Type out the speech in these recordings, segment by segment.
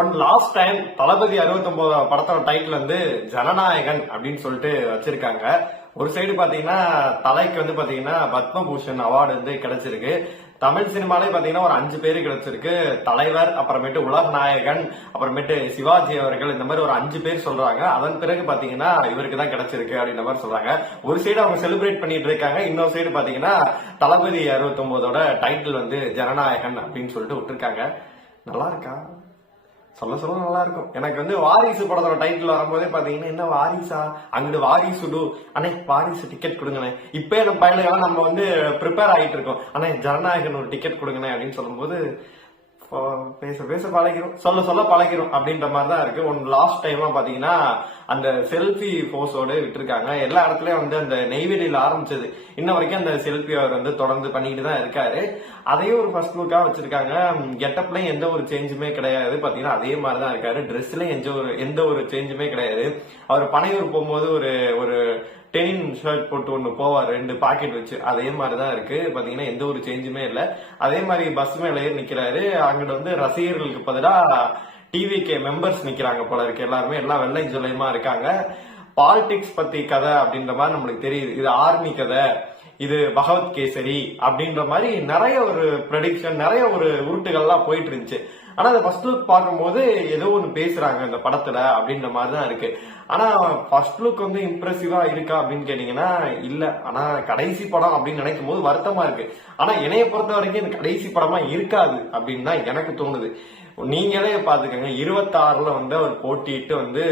One last time தளபதி 69 படத்தோட title வந்து ஜனநாயகன் அப்படின்னு சொல்லிட்டு வச்சிருக்காங்க. ஒரு சைடு பாத்தீங்கன்னா தலைக்கு வந்து பாத்தீங்கன்னா பத்மபூஷன் அவார்டு வந்து கிடைச்சிருக்கு. தமிழ் சினிமாலே பாத்தீங்கன்னா ஒரு அஞ்சு பேரு கிடைச்சிருக்கு. தலைவர் அப்புறமேட்டு உலக நாயகன் அப்புறமேட்டு சிவாஜி அவர்கள் இந்த மாதிரி ஒரு அஞ்சு பேர் சொல்றாங்க. அதன் பிறகு பாத்தீங்கன்னா இவருக்கு தான் கிடைச்சிருக்கு அப்படின்ற மாதிரி சொல்றாங்க. ஒரு சைடு அவங்க செலிப்ரேட் பண்ணிட்டு இருக்காங்க. இன்னொரு சைடு பாத்தீங்கன்னா தளபதி 69 டைட்டில் வந்து ஜனநாயகன் அப்படின்னு சொல்லிட்டு விட்டுருக்காங்க. நல்லா இருக்கா? சொல்ல சொல்ல நல்லா இருக்கும் எனக்கு வந்து வாரிசு படத்தோட டைட்டில் வரும்போதே பாத்தீங்கன்னா என்ன வாரிசா? அங்கிட்டு வாரிசு டு. அண்ணே வாரிசு டிக்கெட் கொடுங்கண்ணே. இப்போ நம்ம பயணம் நம்ம வந்து ப்ரிப்பேர் ஆகிட்டு இருக்கோம். அண்ணே ஜனநாயகன் ஒரு டிக்கெட் கொடுங்கண்ணே அப்படின்னு சொல்லும்போது பேச பேச பழகிரும். சொல்ல சொல்ல பழகிரும் அப்படின்ற மாதிரி தான் இருக்கு. ஒன் லாஸ்ட் டைமா பாத்தீங்கன்னா அந்த செல்ஃபி போஸோட விட்டுருக்காங்க. எல்லா இடத்துலயும் வந்து அந்த நெய்வேலியில் ஆரம்பிச்சது. இன்ன வரைக்கும் அந்த செல்ஃபி அவர் வந்து தொடர்ந்து பண்ணிட்டு தான் இருக்காரு. அதையும் ஒரு ஃபர்ஸ்ட் லுக்கா வச்சிருக்காங்க. கெட்டப்லயும் எந்த ஒரு சேஞ்சுமே கிடையாது. பாத்தீங்கன்னா அதே மாதிரி தான் இருக்காரு. ட்ரெஸ்லயும் எந்த ஒரு எந்த ஒரு சேஞ்சுமே கிடையாது. அவர் பனையூர் போகும்போது ஒரு ஒரு டெனின் ஷர்ட் போட்டு ஒன்று போவார் ரெண்டு பாக்கெட் வச்சு. அதே மாதிரி தான் இருக்கு. பார்த்தீங்கன்னா எந்த ஒரு சேஞ்சுமே இல்லை. அதே மாதிரி பஸ் மேலே ஏறி நிக்கிறாரு. அங்கிட்டு வந்து ரசிகர்களுக்கு பதிலா டிவிகே மெம்பர்ஸ் நிற்கிறாங்க போல இருக்கு எல்லாருமே. எல்லாம் வெள்ளை ஜுலைமா இருக்காங்க. பாலிடிக்ஸ் பத்தி கதை அப்படின்ற மாதிரி நம்மளுக்கு தெரியுது. இது ஆர்மி கதை. இது பகவத் கேசரி அப்படின்ற மாதிரி நிறைய ஒரு ப்ரெடிக்ஷன் நிறைய ஒரு உருட்டுகள்லாம் போயிட்டு இருந்துச்சு. ஆனா அதை ஃபர்ஸ்ட் லுக் பார்க்கும்போது ஏதோ ஒன்று பேசுறாங்க இந்த படத்துல அப்படின்ற மாதிரி தான் இருக்கு. ஆனா ஃபர்ஸ்ட் லுக் வந்து இம்ப்ரெசிவா இருக்கா அப்படின்னு கேட்டீங்கன்னா இல்ல. ஆனா கடைசி படம் அப்படின்னு நினைக்கும் போது வருத்தமா இருக்கு. ஆனா என்னைய பொறுத்த வரைக்கும் இந்த கடைசி படமா இருக்காது அப்படின்னு தான் எனக்கு தோணுது. நீங்களே பாத்துக்கோங்க இருபத்தாறுல வந்து அவர் போட்டிட்டு வந்து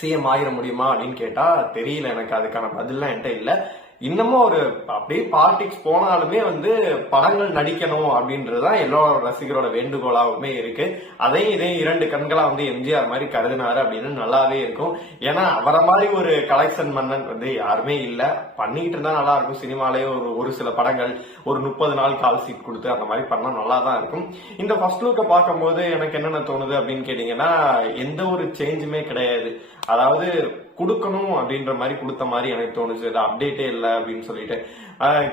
சிஎம் ஆகிட முடியுமா? அப்படின்னு கேட்டா தெரியல எனக்கு அதுக்கான பதில்லாம் என்கிட்ட இல்லை. இன்னமும் ஒரு அப்படியே பாலிடிக்ஸ் போனாலுமே வந்து படங்கள் நடிக்கணும் அப்படின்றதுதான் எல்லாரோட ரசிகரோட வேண்டுகோளாகவுமே இருக்கு. அதையும் இதையும் இரண்டு கண்களா வந்து எம்ஜிஆர் மாதிரி கருதினாரு அப்படின்னு நல்லாவே இருக்கும். ஏன்னா அவரை மாதிரி ஒரு கலெக்ஷன் மன்னன் வந்து யாருமே இல்ல. பண்ணிக்கிட்டு இருந்தா நல்லா இருக்கும். சினிமாலேயே ஒரு ஒரு சில படங்கள் ஒரு முப்பது நாள் கால் சீட் கொடுத்து அந்த மாதிரி பண்ணா நல்லா தான் இருக்கும். இந்த ஃபர்ஸ்ட் லுக்கை பார்க்கும்போது எனக்கு என்னென்ன தோணுது அப்படின்னு கேட்டீங்கன்னா எந்த ஒரு சேஞ்சுமே கிடையாது. அதாவது கொடுக்கணும் அப்படின்ற மாதிரி கொடுத்த மாதிரி எனக்கு தோணுச்சு. அப்டேட்டே இல்லை. அப்படின்னு சொல்லிட்டு.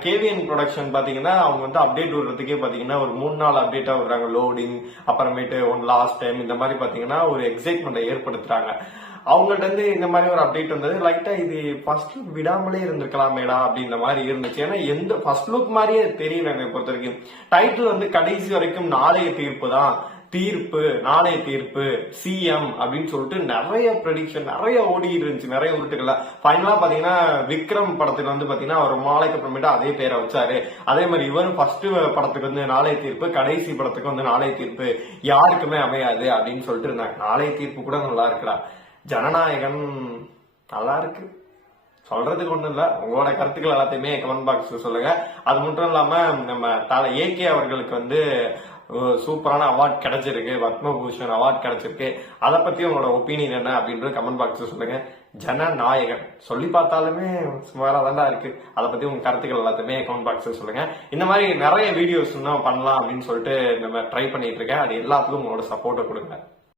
கேவிஎன் ப்ரொடக்ஷன் பார்த்தீங்கன்னா அவங்க வந்து அப்டேட் விடுறதுக்கே பார்த்தீங்கன்னா ஒரு மூணு நாள் அப்டேட்டாக விடுறாங்க. லோடிங் அப்புறமேட்டு ஒன் லாஸ்ட் டைம் இந்த மாதிரி பார்த்தீங்கன்னா ஒரு எக்ஸைட்மெண்ட்டை ஏற்படுத்துறாங்க. அவங்கள்ட்ட இருந்து இந்த மாதிரி ஒரு அப்டேட் வந்தது. லைட்டா இது ஃபர்ஸ்ட் லுக் விடாமலே இருந்திருக்கலாமேடா அப்படின்ற மாதிரி இருந்துச்சு. ஏன்னா எந்த ஃபர்ஸ்ட் லுக் மாதிரியே தெரியல என்னை பொறுத்த வரைக்கும். டைட்டில் வந்து கடைசி வரைக்கும் நாளைய தீர்ப்பு தான். தீர்ப்பு நாளைய தீர்ப்பு சிஎம் அப்படின்னு சொல்லிட்டு நிறைய ப்ரெடிக்ஷன் நிறைய ஓடிட்டு இருந்துச்சு நிறைய உருட்டுகள் ஃபைனலா பாத்தீங்கன்னா விக்ரம் படத்துக்கு வந்து பாத்தீங்கன்னா அவர் மாலைக்கு அப்புறமேட்டு அதே பேரை வச்சாரு. அதே மாதிரி இவரும் ஃபர்ஸ்ட் படத்துக்கு வந்து நாளைய தீர்ப்பு கடைசி படத்துக்கு வந்து நாளைய தீர்ப்பு யாருக்குமே அமையாது அப்படின்னு சொல்லிட்டு இருந்தாங்க. நாளைய தீர்ப்பு கூட நல்லா இருக்குடா. ஜனநாயகன் நல்லா இருக்கு. சொல்றதுக்கு ஒண்ணும் இல்ல. உங்களோட கருத்துக்கள் எல்லாத்தையுமே கமெண்ட் பாக்ஸ்ல சொல்லுங்க. அது மட்டும் இல்லாம நம்ம தலை ஏகே அவர்களுக்கு வந்து சூப்பரான அவார்ட் கிடைச்சிருக்கு. பத்மபூஷன் அவார்ட் கிடைச்சிருக்கு. அதை பத்தி உங்களோட ஒப்பீனியன் என்ன அப்படின்றது கமெண்ட் பாக்ஸ்ல சொல்லுங்க. ஜனநாயகன் சொல்லி பார்த்தாலுமே சுமாராக தான் இருக்கு. அதை பத்தி உங்க கருத்துக்கள் எல்லாத்தையுமே கமெண்ட் பாக்ஸ்ல சொல்லுங்க. இந்த மாதிரி நிறைய வீடியோஸ் இன்னும் பண்ணலாம் அப்படின்னு சொல்லிட்டு நம்ம ட்ரை பண்ணிட்டு இருக்கேன். அது எல்லாத்துக்கும் உங்களோட சப்போர்ட்டை கொடுங்க.